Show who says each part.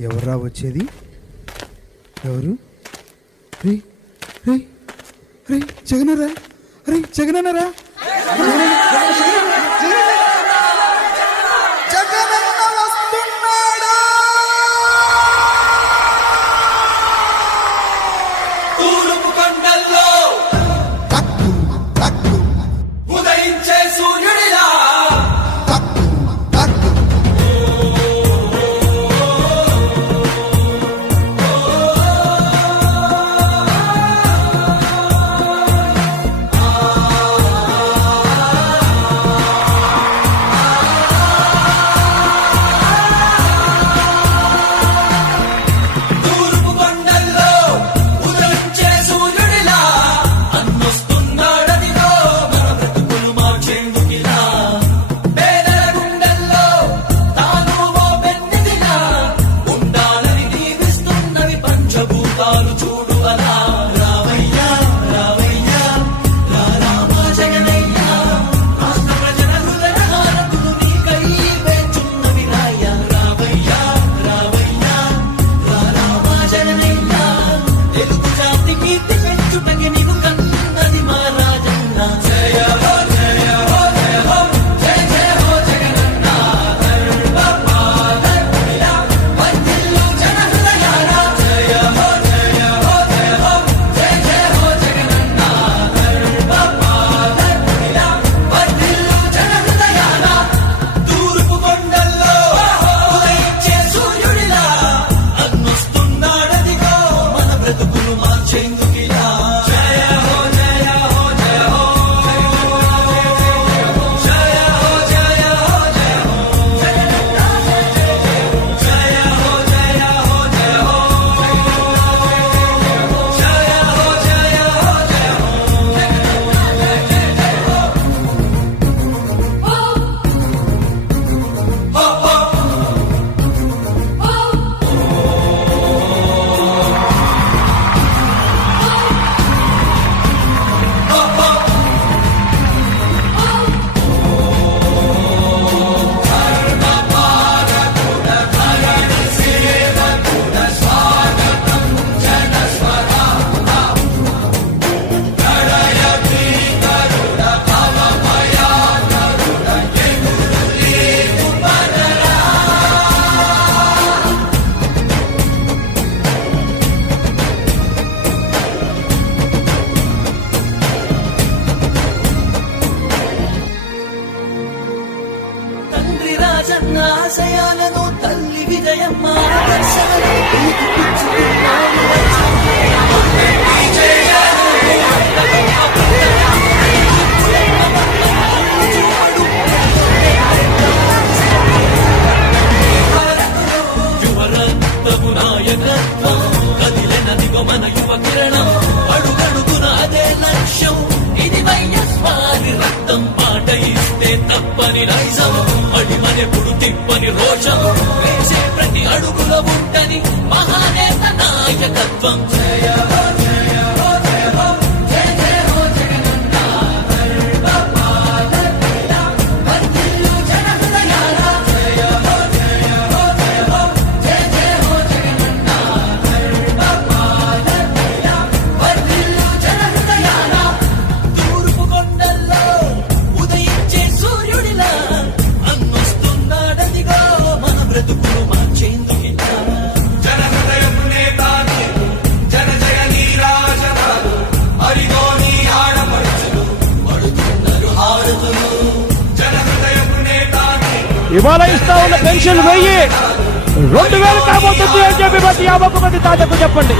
Speaker 1: ఎవర్రా వచ్చేది? ఎవరు? రే రే రే జగనరా రే జగనరా
Speaker 2: ఆశయాలను తల్లి విజయమ్మ దర్శనలో నాయకత్వం తిప్పని నైజం పుడు తిప్పని రోజం వేసే ప్రతి అడుగుల ఉంటది మహానేత నాయకత్వం. జయ
Speaker 3: ఇవాళ ఇస్తా ఉన్న పెన్షన్ వెయ్యి. రెండు వేలు కాబోతుంది అని చెప్పి బట్టి యాభై ఒక్క మంది తాజాకు చెప్పండి.